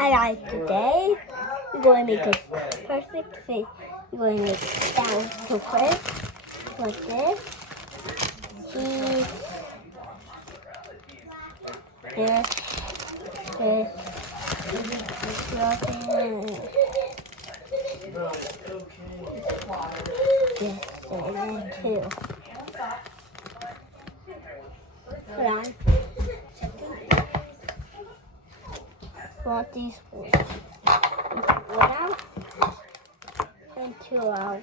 Hi guys, today we're going to make a perfect face. We're going to make down to first like this. Cheese. This. This and then two. Hold on. Want these one out and two out.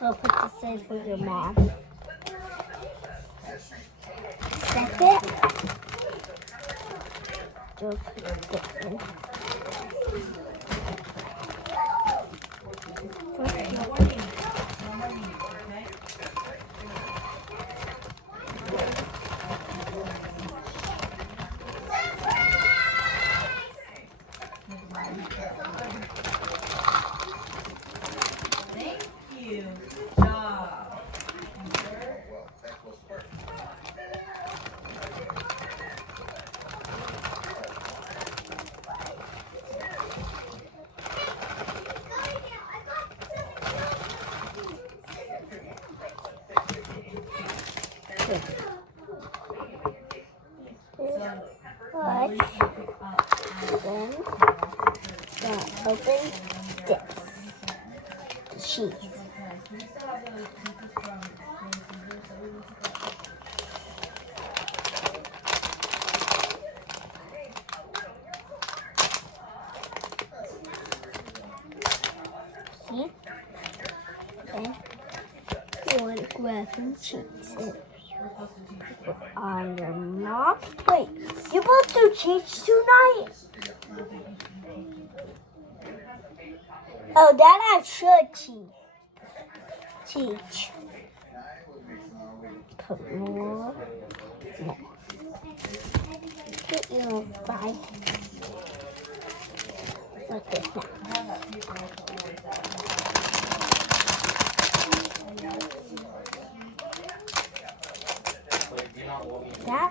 We'll put this in for your mom. That's it. We'll put this in. Then open this cheese. See? Okay. You want to grab some cheese on your mouth. Wait, you both do cheese tonight? Oh, that I should teach. Put more. No. Get your five. Like this now. That.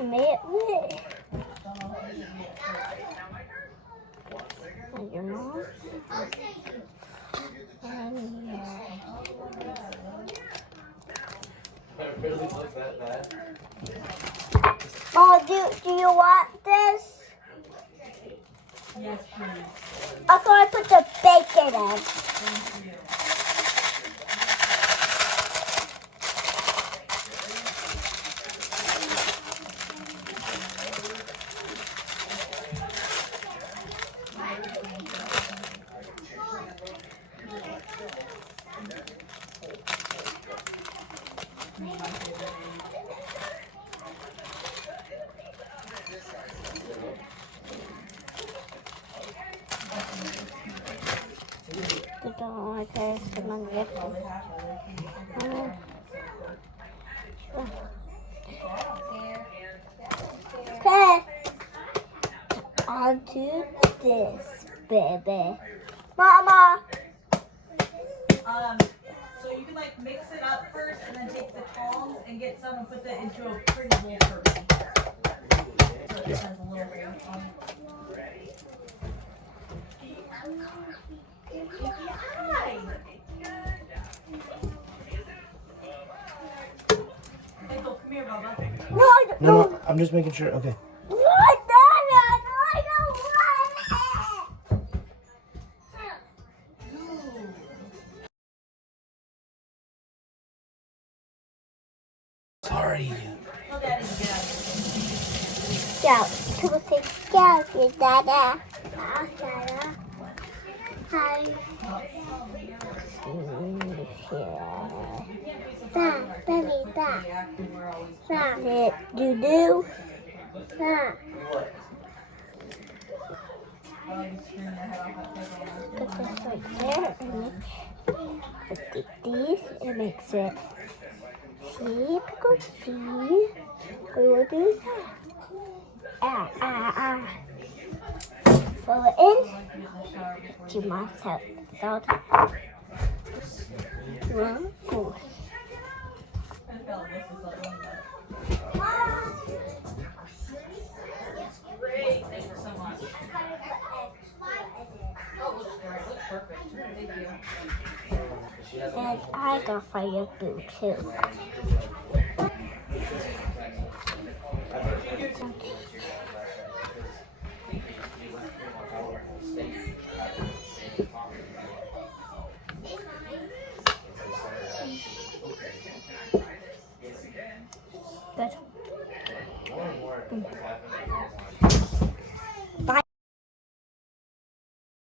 Made it lit. And your mom. And yeah. It really looks that bad. Oh, do you want this? Yes, please. I thought I put the bacon in. Thank you. Okay, onto this, baby. Mama. So you can like mix it up first, and then take the tongs and get some and put that into a pretty bowl first. So it has a little bit on it. No, I'm just making sure. Okay. Sorry. Ciao. Ciao, ciao, Dada. Hi. Baby, do. Put this right there and put these and mix it. See, pickle, see. We will do that. Fill it in. Put your mouth out. Salt. 1, 4. And I got fire blue too.